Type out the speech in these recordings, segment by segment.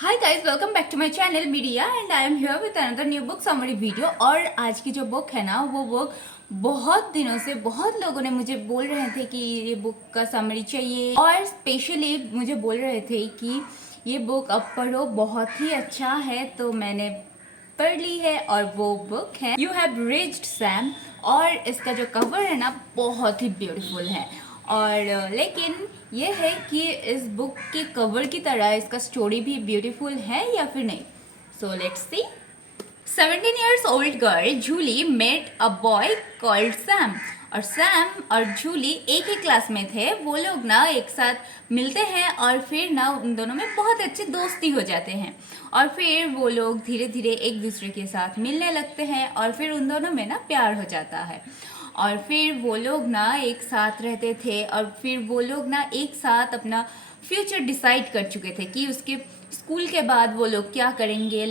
Hi guys, welcome back to my channel media and I am here with another new book summary video. और आज की जो book है ना, वो बुक बहुत दिनों से बहुत लोगों ने मुझे बोल रहे थे कि ये बुक का समरी चाहिए, और स्पेशली मुझे बोल रहे थे कि ये बुक अब पढ़ो, बहुत ही अच्छा है। तो मैंने पढ़ ली है और वो बुक है यू हैव रीच्ड सैम। और इसका जो कवर है ना, बहुत ही ब्यूटीफुल है। और लेकिन ये है कि इस बुक के कवर की तरह इसका स्टोरी भी ब्यूटीफुल है या फिर नहीं। So let's see. 17 years old girl Julie met a boy called Sam। और सैम और जूली एक ही क्लास में थे। वो लोग ना एक साथ मिलते हैं और फिर ना उन दोनों में बहुत अच्छी दोस्ती हो जाते हैं। और फिर वो लोग धीरे धीरे एक दूसरे के साथ मिलने लगते हैं और फिर उन दोनों में ना प्यार हो जाता है। और फिर वो लोग ना एक साथ रहते थे और फिर वो लोग ना एक साथ अपना फ्यूचर डिसाइड कर चुके थे कि उसके स्कूल के बाद वो लोग क्या करेंगे।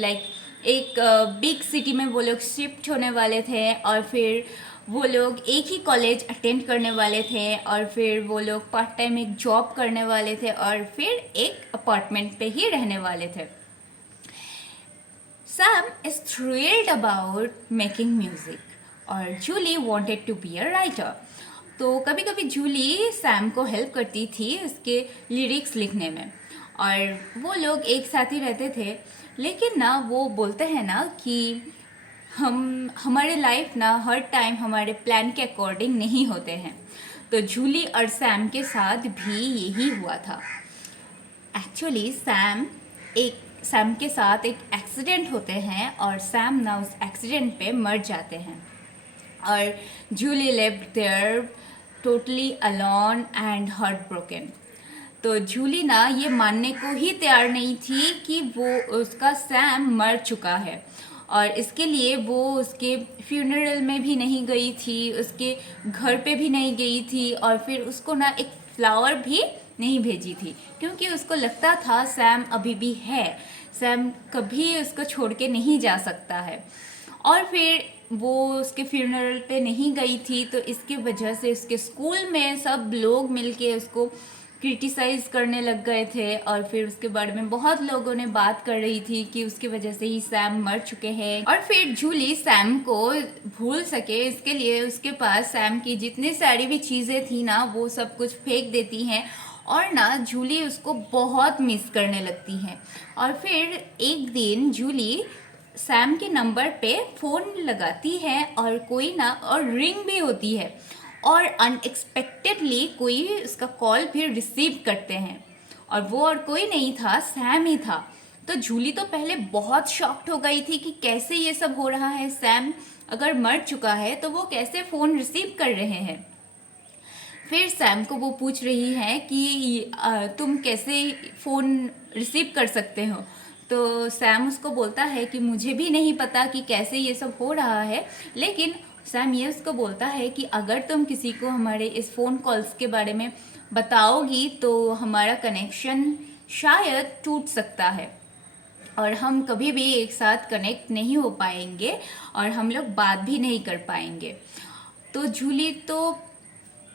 एक बिग सिटी में वो लोग शिफ्ट होने वाले थे और फिर वो लोग एक ही कॉलेज अटेंड करने वाले थे और फिर वो लोग पार्ट टाइम एक जॉब करने वाले थे और फिर एक अपार्टमेंट पे ही रहने वाले थे। Sam is thrilled about making music और Jully wanted to be a writer। तो कभी कभी जूली सैम को हेल्प करती थी उसके लिरिक्स लिखने में और वो लोग एक साथ ही रहते थे। लेकिन ना वो बोलते हैं ना कि हमारे लाइफ ना हर टाइम हमारे प्लान के अकॉर्डिंग नहीं होते हैं। तो जूली और सैम के साथ भी यही हुआ था। एक्चुअली सैम के साथ एक एक्सीडेंट होते हैं और सैम ना उस एक्सीडेंट पे मर जाते हैं और Julie lived there totally alone and heartbroken. तो जूली ना ये मानने को ही तैयार नहीं थी कि वो उसका सैम मर चुका है और इसके लिए वो उसके फ्यूनरल में भी नहीं गई थी, उसके घर पे भी नहीं गई थी और फिर उसको ना एक फ्लावर भी नहीं भेजी थी, क्योंकि उसको लगता था सैम अभी भी है, सैम कभी उसको छोड़ के नहीं जा सकता है। और फिर वो उसके फ्यूनरल पे नहीं गई थी तो इसकी वजह से उसके स्कूल में सब लोग मिलके उसको क्रिटिसाइज करने लग गए थे और फिर उसके बारे में बहुत लोगों ने बात कर रही थी कि उसकी वजह से ही सैम मर चुके हैं। और फिर जूली सैम को भूल सके इसके लिए उसके पास सैम की जितनी सारी भी चीज़ें थी ना, वो सब कुछ फेंक देती हैं और ना जूली उसको बहुत मिस करने लगती है। और फिर एक दिन जूली सैम के नंबर पे फ़ोन लगाती है और कोई ना और रिंग भी होती है और अनएक्सपेक्टेडली कोई उसका कॉल फिर रिसीव करते हैं और वो और कोई नहीं था, सैम ही था। तो जूली तो पहले बहुत शॉक्ड हो गई थी कि कैसे ये सब हो रहा है, सैम अगर मर चुका है तो वो कैसे फ़ोन रिसीव कर रहे हैं। फिर सैम को वो पूछ रही है कि तुम कैसे फ़ोन रिसीव कर सकते हो। तो सैम उसको बोलता है कि मुझे भी नहीं पता कि कैसे ये सब हो रहा है, लेकिन सैम ये उसको बोलता है कि अगर तुम किसी को हमारे इस फ़ोन कॉल्स के बारे में बताओगी तो हमारा कनेक्शन शायद टूट सकता है और हम कभी भी एक साथ कनेक्ट नहीं हो पाएंगे और हम लोग बात भी नहीं कर पाएंगे। तो जूली तो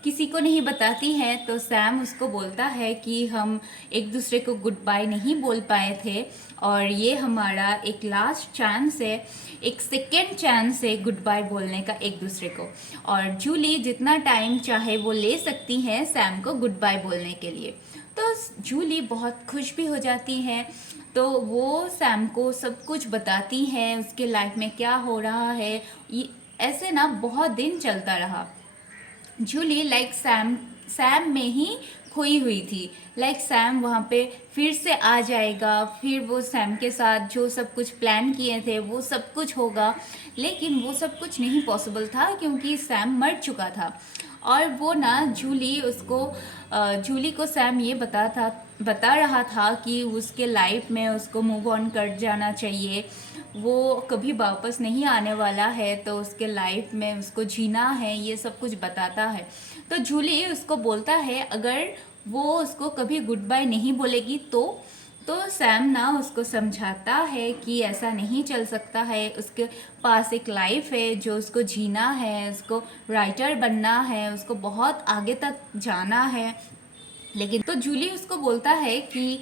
किसी को नहीं बताती है। तो सैम उसको बोलता है कि हम एक दूसरे को गुड बाय नहीं बोल पाए थे और ये हमारा एक लास्ट चांस है, एक सेकेंड चांस है गुड बाय बोलने का एक दूसरे को। और जूली जितना टाइम चाहे वो ले सकती हैं सैम को गुड बाय बोलने के लिए। तो जूली बहुत खुश भी हो जाती है। तो वो सैम को सब कुछ बताती है उसके लाइफ में क्या हो रहा है। ये ऐसे ना बहुत दिन चलता रहा। जूली सैम में ही खोई हुई थी। सैम वहाँ पे फिर से आ जाएगा, फिर वो सैम के साथ जो सब कुछ प्लान किए थे वो सब कुछ होगा। लेकिन वो सब कुछ नहीं पॉसिबल था क्योंकि सैम मर चुका था। और वो ना जूली को सैम ये बता रहा था कि उसके लाइफ में उसको मूव ऑन कर जाना चाहिए, वो कभी वापस नहीं आने वाला है, तो उसके लाइफ में उसको जीना है, ये सब कुछ बताता है। तो जूली उसको बोलता है अगर वो उसको कभी गुड बाय नहीं बोलेगी तो सैम ना उसको समझाता है कि ऐसा नहीं चल सकता है, उसके पास एक लाइफ है जो उसको जीना है, उसको राइटर बनना है, उसको बहुत आगे तक जाना है। लेकिन तो जूली उसको बोलता है कि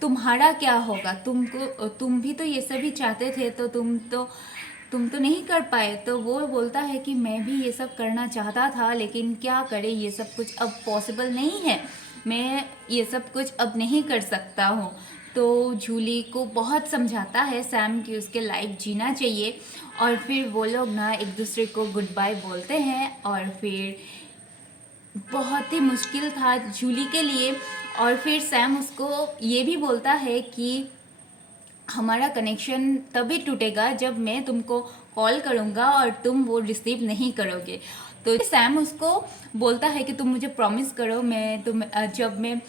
तुम्हारा क्या होगा, तुम भी तो ये सभी चाहते थे, तो तुम तो नहीं कर पाए। तो वो बोलता है कि मैं भी ये सब करना चाहता था, लेकिन क्या करे, ये सब कुछ अब पॉसिबल नहीं है, मैं ये सब कुछ अब नहीं कर सकता हूँ। तो जूली को बहुत समझाता है सैम कि उसके लाइफ जीना चाहिए, और फिर वो लोग ना एक दूसरे को गुड बाय बोलते हैं। और फिर बहुत ही मुश्किल था जूली के लिए, और फिर सैम उसको ये भी बोलता है कि हमारा कनेक्शन तभी टूटेगा जब मैं तुमको कॉल करूँगा और तुम वो रिसीव नहीं करोगे। तो सैम उसको बोलता है कि तुम मुझे प्रॉमिस करो, मैं जब मैं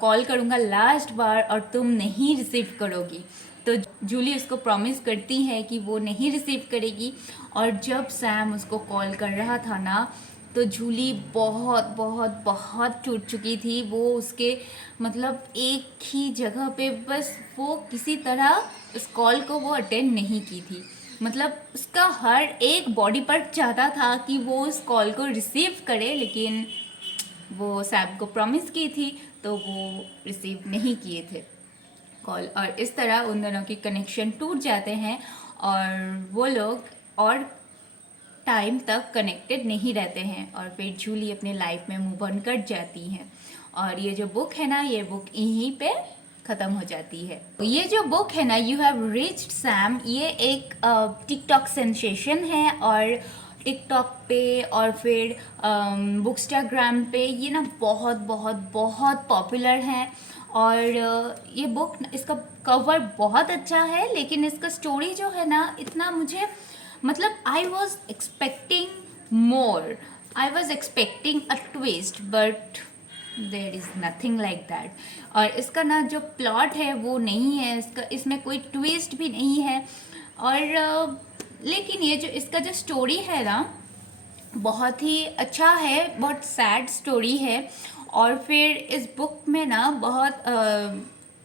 कॉल करूँगा लास्ट बार और तुम नहीं रिसीव करोगी। तो जूली उसको प्रॉमिस करती है कि वो नहीं रिसीव करेगी। और जब सैम उसको कॉल कर रहा था ना, तो जूली बहुत बहुत बहुत टूट चुकी थी। वो उसके मतलब एक ही जगह पे बस वो किसी तरह उस कॉल को वो अटेंड नहीं की थी। मतलब उसका हर एक बॉडी पार्ट चाहता था कि वो उस कॉल को रिसीव करे, लेकिन वो सैम को प्रॉमिस की थी तो वो रिसीव नहीं किए थे कॉल। और इस तरह उन दोनों की कनेक्शन टूट जाते हैं और वो लोग और टाइम तक कनेक्टेड नहीं रहते हैं। और फिर जूली अपने लाइफ में मूव ऑन कर जाती हैं। और ये जो बुक है ना, ये बुक यहीं पे ख़त्म हो जाती है। ये जो बुक है ना, यू हैव रीच्ड सैम, ये एक टिकटॉक सेंसेशन है। और टिकटॉक पे और फिर बुकस्टाग्राम पे ये ना बहुत बहुत बहुत पॉपुलर है। और ये बुक, इसका कवर बहुत अच्छा है, लेकिन इसका स्टोरी जो है ना, इतना मुझे मतलब I was expecting more, I was expecting a twist, but there is nothing like that. और इसका ना जो प्लॉट है वो नहीं है, इसमें कोई ट्विस्ट भी नहीं है। और लेकिन ये जो इसका जो स्टोरी है ना, बहुत ही अच्छा है, बहुत सैड स्टोरी है। और फिर इस बुक में ना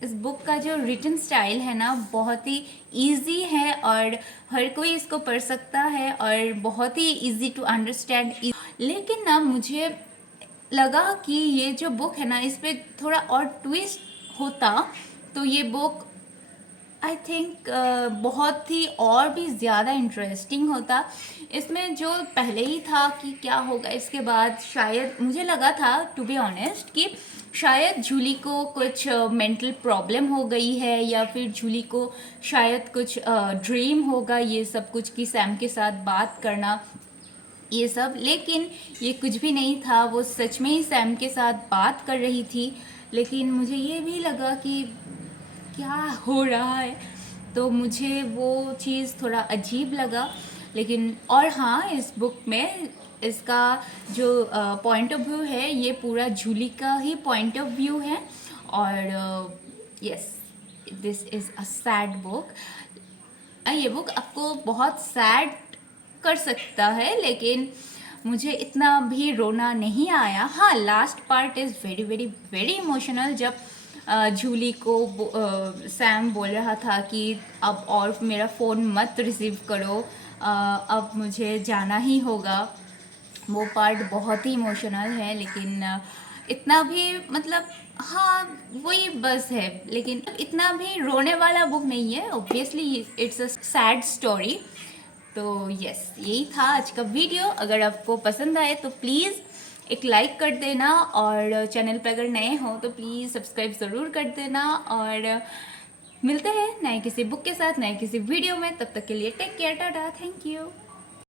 इस बुक का जो रिटन स्टाइल है ना, बहुत ही इजी है और हर कोई इसको पढ़ सकता है और बहुत ही इजी टू अंडरस्टैंड। लेकिन ना मुझे लगा कि ये जो बुक है ना, इस पर थोड़ा और ट्विस्ट होता तो ये बुक आई थिंक बहुत ही और भी ज़्यादा इंटरेस्टिंग होता। इसमें जो पहले ही था कि क्या होगा इसके बाद, शायद मुझे लगा था टू बी ऑनेस्ट कि शायद जूली को कुछ मेंटल प्रॉब्लम हो गई है, या फिर जूली को शायद कुछ ड्रीम होगा ये सब कुछ कि सैम के साथ बात करना ये सब। लेकिन ये कुछ भी नहीं था, वो सच में ही सैम के साथ बात कर रही थी। लेकिन मुझे ये भी लगा कि क्या हो रहा है, तो मुझे वो चीज़ थोड़ा अजीब लगा। लेकिन और हाँ, इस बुक में इसका जो पॉइंट ऑफ व्यू है, ये पूरा जूली का ही पॉइंट ऑफ व्यू है। और yes, this is a sad book. ये बुक आपको बहुत सैड कर सकता है, लेकिन मुझे इतना भी रोना नहीं आया। हाँ, last part is very very very emotional, जब जूली को सैम बोल रहा था कि अब और मेरा फ़ोन मत रिसीव करो, अब मुझे जाना ही होगा। वो पार्ट बहुत ही इमोशनल है, लेकिन इतना भी मतलब हाँ वही बस है, लेकिन इतना भी रोने वाला बुक नहीं है। Obviously it's a sad story. तो यस, यही था आज का वीडियो। अगर आपको पसंद आए तो प्लीज़ एक लाइक कर देना, और चैनल पर अगर नए हो तो प्लीज़ सब्सक्राइब ज़रूर कर देना। और मिलते हैं नए किसी बुक के साथ, नए किसी वीडियो में। तब तक के लिए take care, tata, thank you.